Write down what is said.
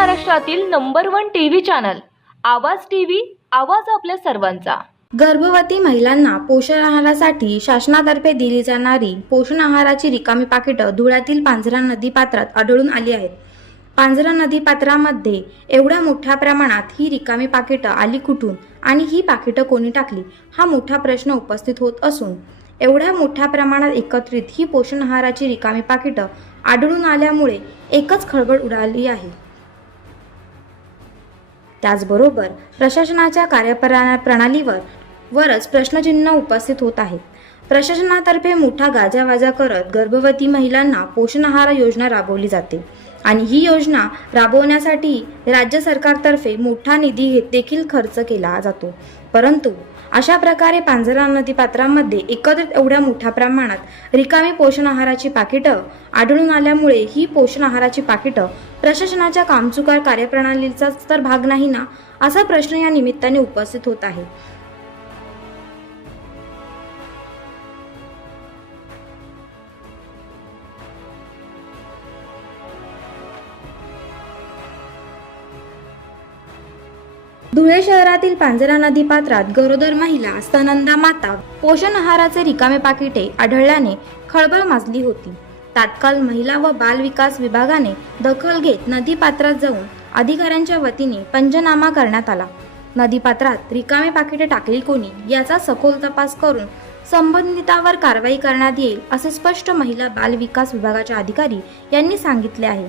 महाराष्ट्रातील number one TV channel Awaaz TV Awaaz आपल्या सर्वांचा. गर्भवती महिलांना पोषण आहारासाठी शासनातर्फे दिली जाणारी पोषण आहाराची रिकामी पाकिटं धुळ्यातील पांझरा नदीपात्रात आढळून आली आहेत. पांझरा नदीपात्रामध्ये एवढ्या मोठ्या प्रमाणात ही रिकामी पाकिटं आली कुठून आणि ही पाकिटं कोणी टाकली हा मोठा प्रश्न उपस्थित होत असून एवढ्या मोठ्या प्रमाणात एकत्रित ही पोषण आहाराची रिकामी पाकिटं आढळून आल्यामुळे एकच खळबळ उडाली आहे. त्याचबरोबर प्रशासनाच्या कार्यप्रणा प्रणालीवर वरच प्रश्नचिन्ह उपस्थित होत आहेत प्रशासनातर्फे मोठा गाजावाजा करत गर्भवती महिलांना पोषण आहार योजना राबवली जाते. आणि ही योजना राबवण्यासाठी राज्य सरकारतर्फे मोठा निधी देखील खर्च केला जातो. परंतु अशा प्रकारे पांझरा नदीपात्रामध्ये एकत्रित एवढ्या मोठ्या प्रमाणात रिकामी पोषण आहाराची पाकिटं आढळून आल्यामुळे ही पोषण आहाराची पाकिटं प्रशासनाच्या कामचुकार कार्यप्रणालीचाच तर भाग नाही ना असा प्रश्न या निमित्ताने उपस्थित होत आहे. धुळे शहरातील पांजरा नदी पात्रात गरोदर महिला स्तनंदा माता पोषण आहाराचे रिकामे पाकिटे आढळल्याने खळबळ माजली होती. तात्काळ महिला व बाल विकास विभागाने दखल घेत नदी पात्रात जाऊन अधिकाऱ्यांच्या वतीने पंचनामा करण्यात आला. नदीपात्रात रिकामे पाकिटे टाकली कोणी याचा सखोल तपास करून संबंधितावर कारवाई करण्यात येईल असे स्पष्ट महिला बाल विकास विभागाच्या अधिकारी यांनी सांगितले आहे.